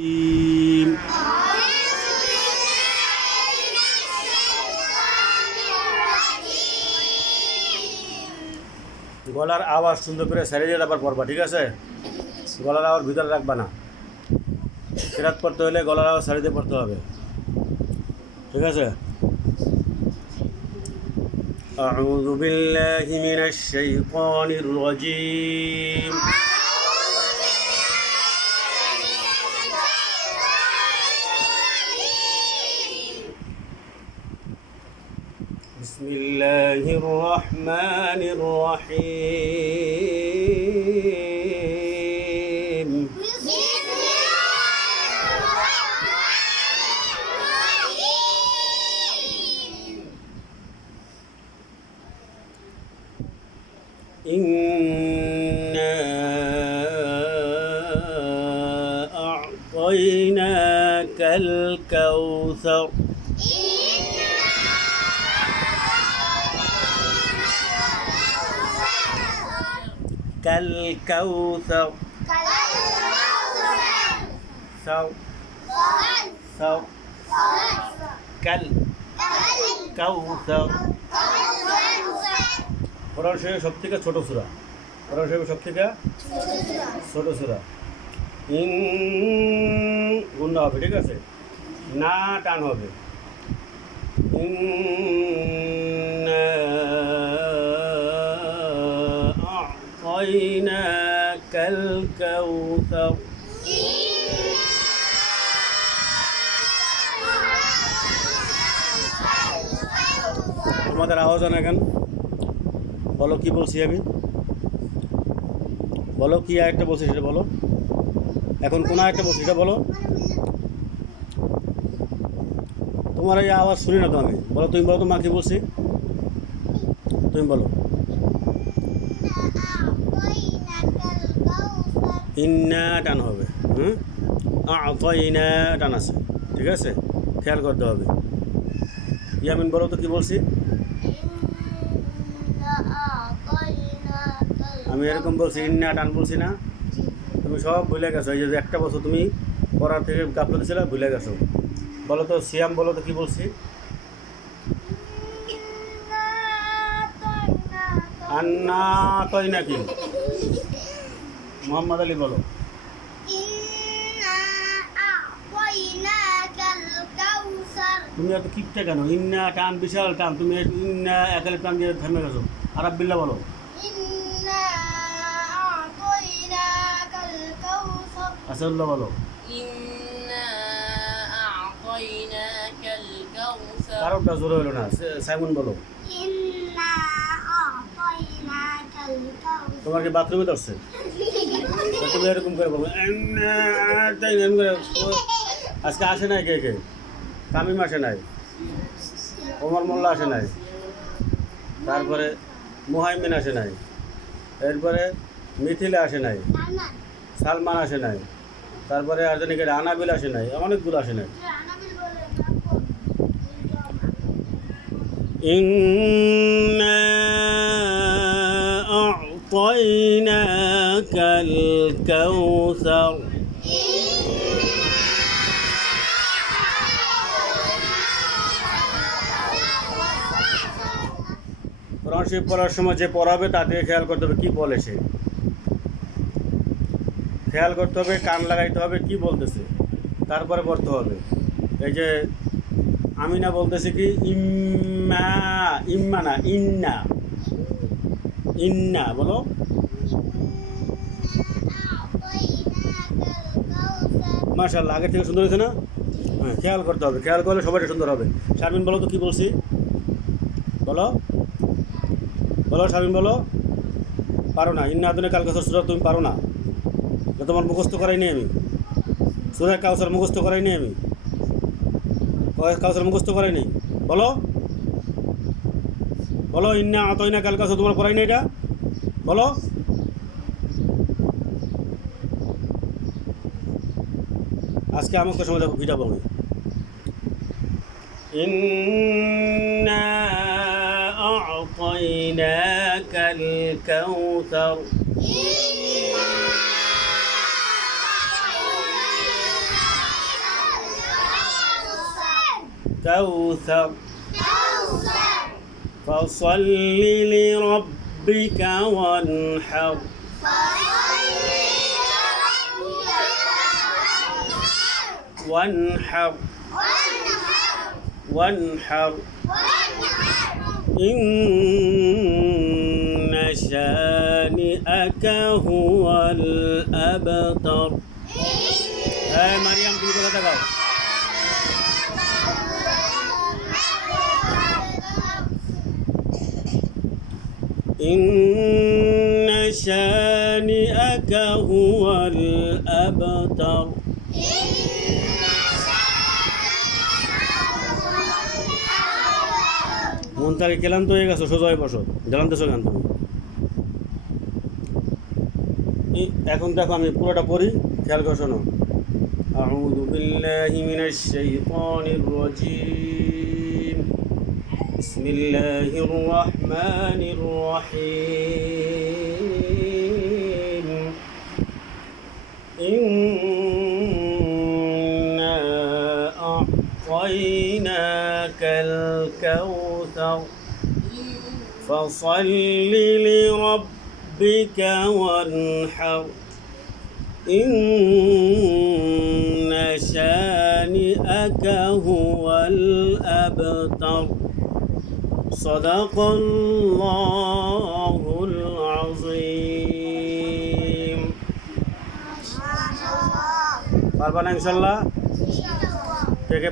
الرجيم গলার আওয়াজ সুন্দর করে ছেড়ে দিয়ে তারপর পড়বা ঠিক আছে গলার আওয়াজ ভিতরে রাখবা না ফেরাত পড়তে হলে গলার আওয়াজ ছেড়ে দিয়ে পড়তে হবে ঠিক আছে أعوذ بالله من الشيطان الرجيم بسم الله الرحمن الرحيم. إنا أعطيناك الكوثر. كالكوثر سو سو كالكوثر কোরআন শরীফের সব থেকে ছোট সুরা কোরআন শরীফের সব থেকে ছোট সুরা ইন গুন্ডা হবে ঠিক আছে না টান হবে ইন্না কাউসার তোমাদের আওয়াজ না কেন বলো কি বলছি আমি? বলো কি একটা বলছি সেটা বলো। এখন কোন একটা বলছি সেটা বলো। তোমার এই আওয়াজ শুনি না তো আমি। বলো, তুমি বলো তো মা কি বলছি। তুমি বলো। ইন্না টান হবে, হুম? ইনা টান আছে, ঠিক আছে? খেয়াল করতে হবে। ইয়ামিন, বলো তো কি বলছি? আমি এরকম বলছি, ইন্না টান বলছি না? তুমি সব ভুলে গেছো, এই যে একটা বছর তুমি পড়ার থেকে গাফলতি ছিল, ভুলে গেছো। বলো তো, সিয়াম, বলো তো কি বলছি? আন্না তৈ নাকি মোহাম্মদ আলী বলো। তুমি এত কিপটা কেন? ইন্না টান বিশাল টান তুমি ইন্না একালে টান দিয়ে থেমে গেছো। আর আব্বিল্লা বলো। আসল্লা বলো। কারোটা জোর হলো না। সাইমন বলো। তোমার কি বাথরুমে দর্শক তুমি এরকম করে বলব তাই এরকম করে আজকে আসে নাই কে কে? তামিম আসে নাই। অমর মোল্লা আসে নাই। তারপরে মুহাইমিন আসে নাই। এরপরে মিথিলা আসে নাই। সালমান আসে নাই। তারপরে আর জানি আনাবিল আসে নাই। অনেকগুলো আসে নাই। ইং কোরআন শরীফ পড়ার সময় যে পড়াবে তাকে খেয়াল করতে হবে কি বলে সে। খেয়াল করতে হবে, কান লাগাইতে হবে, কি বলতেছে। তারপরে পড়তে হবে। এই যে আমি না বলতেছি কি, ইম্মা ইম্মা না, ইন্না। ইন্না, বলো। মার্শাল্লাহ আগের থেকে সুন্দর হয়েছে না? হ্যাঁ খেয়াল করতে হবে, খেয়াল করলে সবাইটা সুন্দর হবে। শারমিন, বলো তো কি বলছি? বলো। বলো, স্বামী, বলো। পারো না। ইন্না আদনে কালকাসর সুরা তুমি পারো না। তোমার মুখস্থ করাই করাইনি আমি। সুরা কাউসার মুখস্থ করাই করাইনি আমি। কাউসার মুখস্থ করাই করাইনি। বলো। বলো, ইন্না আতইনা কালকাসর তোমার করাই নেই এটা? বলো। আজকে আমাকে সময় দেখো, ভিটা বলবে ইন্না أعطيناك الكوثر كوثر فصل لربك وانحر وانحر وانحر وانحر إن شانئك هو الأبتر هاي مريم তুমি কোথা দেখাও إن شانئك هو الأبتر মন থেকে ক্লান্ত হয়ে গেছো সোজা হয়ে বসো জ্বালানতেছো কেন তুমি এই- এখন দেখো আমি পুরোটা পড়ি খেয়াল করে শোনো أعوذ بالله من الشيطان الرجيم بسم الله الرحمن الرحيم إنا أعطيناك الكوثر فصل لربك وانحر إن شانئك هو الأبتر صدق الله العظيم পারবা না ইনশাল্লাহ কে কে